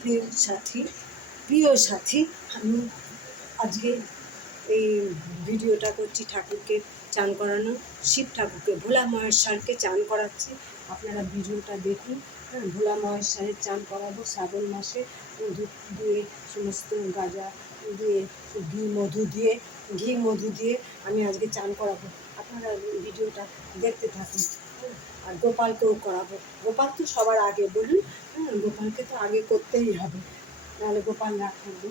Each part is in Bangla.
প্রিয় সাথী প্রিয় সাথী, আমি আজকে এই ভিডিওটা করছি ঠাকুরকে চান করানো, শিব ঠাকুরকে, ভোলা মহেশ্বরকে চান করাচ্ছি। আপনারা ভিডিওটা দেখুন। হ্যাঁ, ভোলা মহেশ্বরের চান করাবো শ্রাবণ মাসে। দুধ দিয়ে, সমস্ত গাঁজা দিয়ে, ঘি মধু দিয়ে আমি আজকে চান করাবো। আপনারা ভিডিওটা দেখতে থাকুন। আর গোপালকেও করাবো। গোপাল তো সবার আগে, বলুন। হ্যাঁ, গোপালকে তো আগে করতেই হবে, নাহলে গোপাল না থাকবে।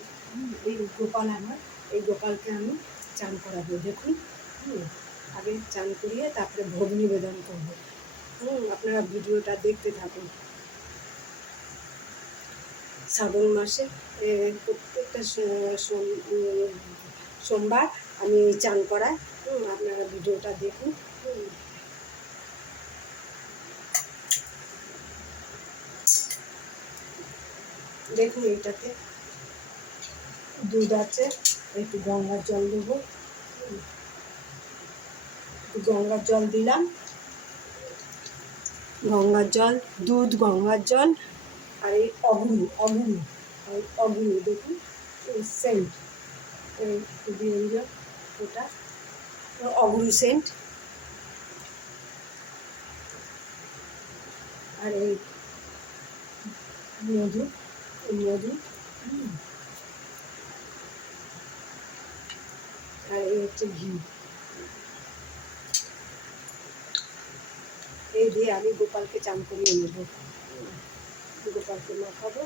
এই গোপাল আমার, এই গোপালকে আমি চান করাবো। দেখুন, আগে চান করিয়ে তারপরে ভোগ নিবেদন করবো। আপনারা ভিডিওটা দেখতে থাকুন। শ্রাবণ মাসে প্রত্যেকটা সোমবার আমি চান করাই। আপনারা ভিডিওটা দেখুন। দেখুন, এইটাতে দুধ আছে, একটু গঙ্গার জল দেবো। গঙ্গার জল দিলাম, গঙ্গার জল, দুধ, গঙ্গার জল, আর এই অগ্নি দেখুন, সেন্ট দিয়ে দিলাম। ওটা অগ্নি সেন্ট। আর এই মধু, আর এই হচ্ছে ঘি। এই দিয়ে আমি গোপালকে চান করিয়ে নেব। গোপালকে মাখাবো।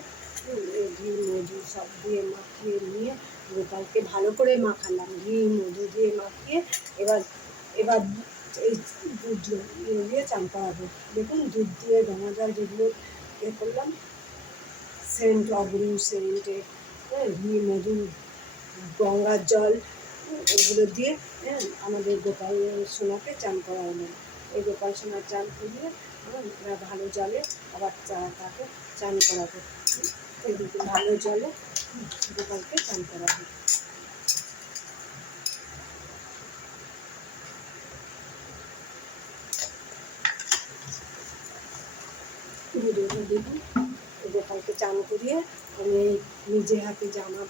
এই ঘি মধু সব দিয়ে মাখিয়ে নিয়ে গোপালকে ভালো করে মাখালাম, ঘি মধু দিয়ে মাখিয়ে। এবার এবার এই দুধ দিয়ে চান করাবো। দেখুন, দুধ দিয়ে গঙ্গা জল যেগুলো করলাম, সেন্ট, অগ্নি সেন্টে, ঘি মধু, গঙ্গার জল, এগুলো দিয়ে আমাদের গোপাল সোনাকে চান করা হলো। এই গোপাল সোনার চান করিয়ে ভালো জলে আবার তাকে চান করাবো। এদিকে ভালো জলে গোপালকে চান করাবো। ভিডিওটা দেখুন। গোপালকে চান করিয়ে আমি নিজে হাতে জামা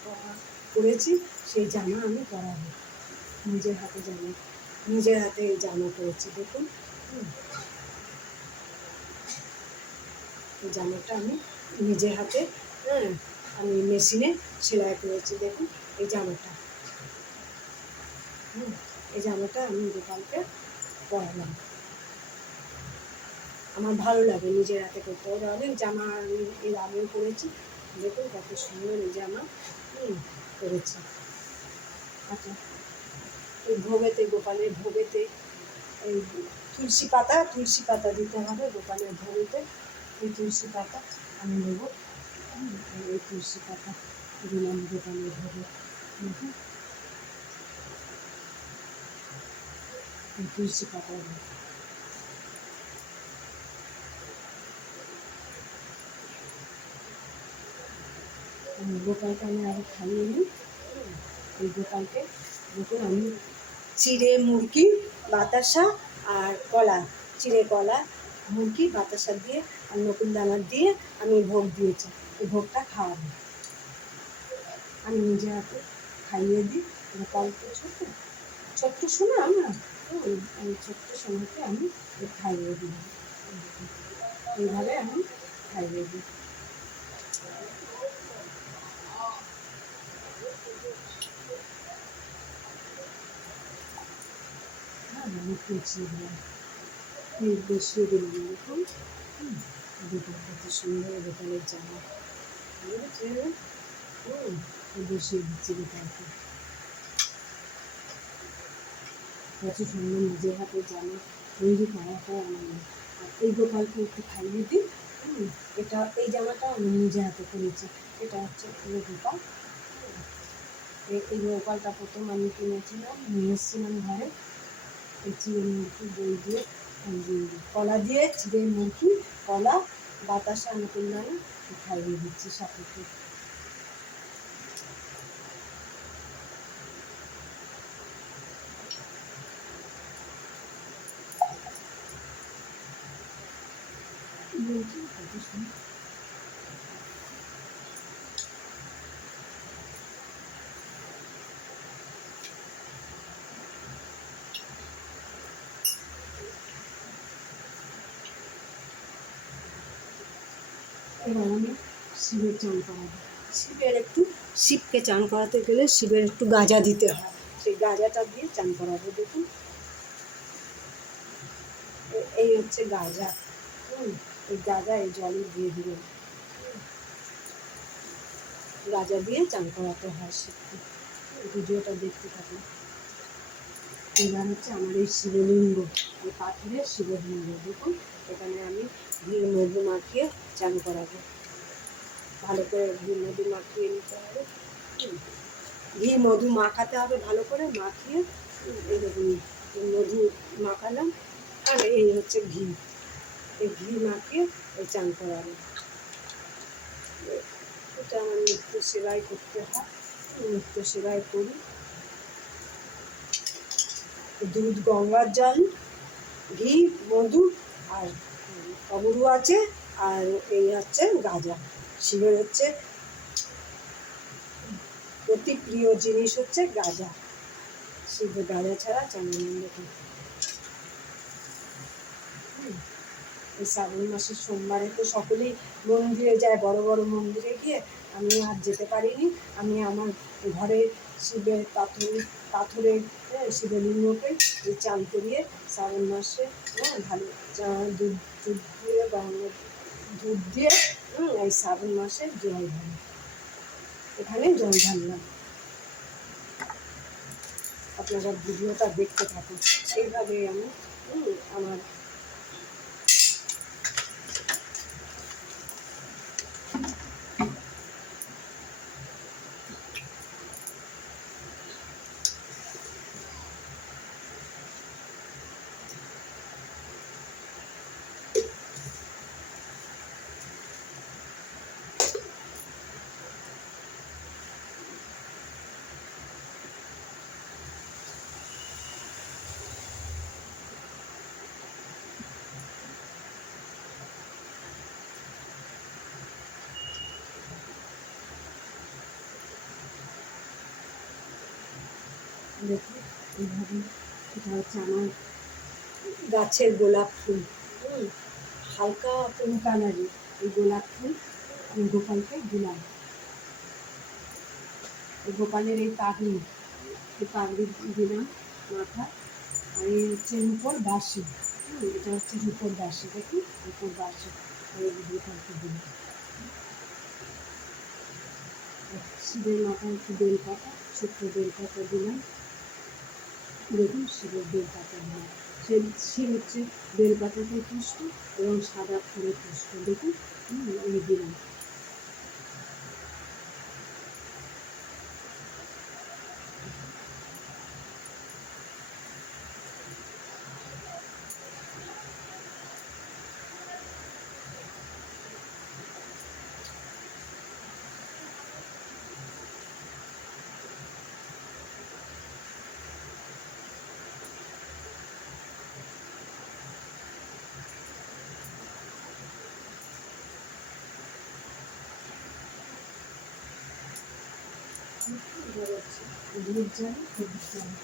পরেছি, সেই জামা আমি পরাবো। নিজের হাতে এই জামা পরেছি। দেখুন, এই জামাটা আমি নিজের হাতে, আমি মেশিনে সেলাই করেছি। দেখুন, এই জামাটা, এই জামাটা আমি গোপালকে পরালাম। আমার ভালো লাগে নিজের হাতে করতে। ওরা অনেক জামা আমি এর আগেও করেছি। দেখুন কত সুন্দর এই জামা করেছি। আচ্ছা, এই ভোগেতে, গোপালের ভোগেতে এই তুলসী পাতা দিতে হবে গোপালের ভোগেতে। এই তুলসী পাতা আমি নেবো। এই তুলসী পাতা দিলাম গোপালের ভোগে। এই তুলসী পাতা গোপালকে আমি আগে খাইয়ে নিই। এই গোপালকে দেখুন, আমি চিড়ে, মুরগি, বাতাসা আর কলা, চিড়ে, কলা, মুরগি, বাতাসা দিয়ে আর নকুল দানা দিয়ে আমি ভোগ দিয়েছি। এই ভোগটা খাওয়াবো। আমি নিজে হাতে খাইয়ে দিই গোপালকে। ছোট্ট সোনা আমরা, এই ছোট্ট সোনাকে আমি খাইয়ে দিই। এইভাবে আমি খাইয়ে দিই। আমি বসিয়ে দিলাম। দেখুন, কত সুন্দর গোপালের জামা বসিয়ে দিচ্ছি গোপালকে। কত সুন্দর নিজের হাতে জামা তৈরি করাটা আমার। আর এই গোপালকে একটু খাইয়ে দিই। এই জামাটা আমি নিজে হাতে করেছি। এটা হচ্ছে পুরো গোপাল। এই গোপালটা প্রথম আমি কিনেছিলাম, নিয়ে এসেছিলাম ঘরে। এই চিড়ে মুরগি, দই দিয়ে, কলা দিয়ে, চিড়ে মুরগি, কলা, বাতাসা, নকুল দানা খাইয়ে দিচ্ছি সাথে। এবার আমি শিবের চান করাবো। শিবকে চান করাতে গেলে শিবের একটু গাঁজা দিতে হয়, সেই গাঁজাটা দিয়ে চান করাবো। দেখুন এই হচ্ছে গাঁজা। এই গাঁজা এই জলে দিয়ে দিবেন। গাঁজা দিয়ে চান করাতে হয় শিবকে। ভিডিওটা দেখতে থাকুন। এবার হচ্ছে আমার এই শিবলিঙ্গ, এই পাথরের শিবলিঙ্গ। দেখুন এখানে আমি ঘি মধু মাখিয়ে চান করাবো। ভালো করে ঘি মধু মাখিয়ে নিতে হবে। ঘি মধু মাখাতে হবে ভালো করে, মাখিয়ে এই দেখুন মধু মাখালাম, আর এই হচ্ছে ঘি, এই ঘি মাখিয়ে এই চান করাবো। এটা আমার নিত্য সেবাই করতে হয়, নিত্য সেবাই করি। দুধ, গঙ্গার জল, ঘি, মধু আর অবরু আছে, আর এই হচ্ছে গাঁজা। শিবের হচ্ছে অতি প্রিয় জিনিস হচ্ছে গাঁজা। শিবের গাঁজা ছাড়া চানানন্দ করে। এই শ্রাবণ মাসের সোমবারে তো সকলেই মন্দিরে যায়, বড় বড় মন্দিরে গিয়ে। আমি আর যেতে পারিনি। আমি আমার ঘরে শিবের পাথরের শিবলিঙ্গকে চান করিয়ে শ্রাবণ মাসে ভালো দুধ দুধ দিয়ে দুধ দিয়ে এই শ্রাবণ মাসে জল ঢালি, এখানে জল ঢাললাম। আপনারা ভিডিওটা দেখতে থাকুন। সেইভাবেই আমি আমার দেখুন এইভাবে। এটা হচ্ছে আমার গাছের গোলাপ ফুল, হালকা পিঙ্ক কালারের এই গোলাপ ফুল আমি গোপালকে দিলাম। গোপালের এই পাগড়ি দিলাম মাথা। আর এই হচ্ছে রূপোর বাঁশি, এটা হচ্ছে রূপোর বাঁশি। দেখুন রূপোর বাঁশি এই গোপালকে দিলাম। শিবের মাথায় একটু বেলপাতা, ছোট্ট বেলপাতা দিলাম। দেখুন শিবের বেলপাতা দিলাম। শিব হচ্ছে বেলপাতাতে পুষ্ট এবং সাদা ফুলে পুষ্ট। দেখুন আমি দিলাম। দুধ জানি হলুদ জানি।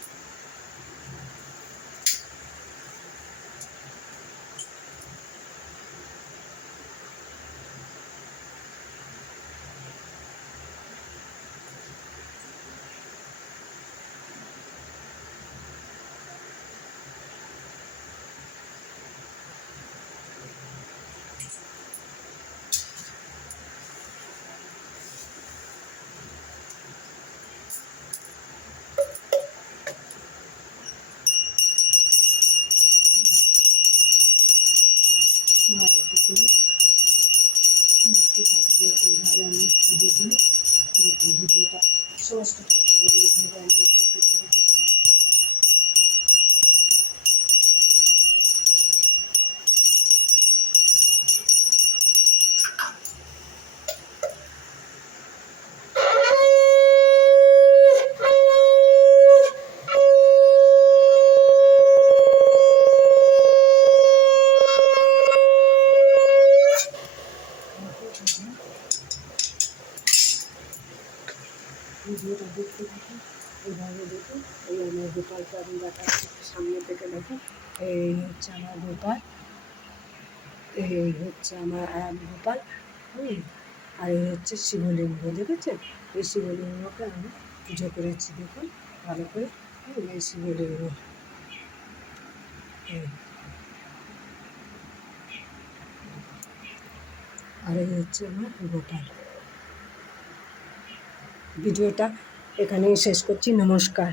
ভালো করে এইভাবে আমি পুজো করি। দেখুন ভিডিওটা সমস্ত ঠাকুরের এইভাবে আমি দেখি। ভিডিওটা দেখতে থাকুন, এইভাবে দেখুন। এই আমার গোপালকে আমি দেখাচ্ছি সামনে থেকে। দেখুন এই হচ্ছে আমার গোপাল, এই হচ্ছে আমার গোপাল। আর এই হচ্ছে শিবলিঙ্গ, দেখেছেন? এই শিবলিঙ্গকে আমি পুজো করেছি, দেখুন ভালো করে। এই শিবলিঙ্গ, আর এই হচ্ছে আমার গোপাল। ভিডিওটা এখানেই শেষ করছি, নমস্কার।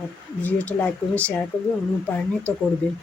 আর ভিডিওটা লাইক করবেন, শেয়ার করবেন, অনুপ্রাণিত করবেন।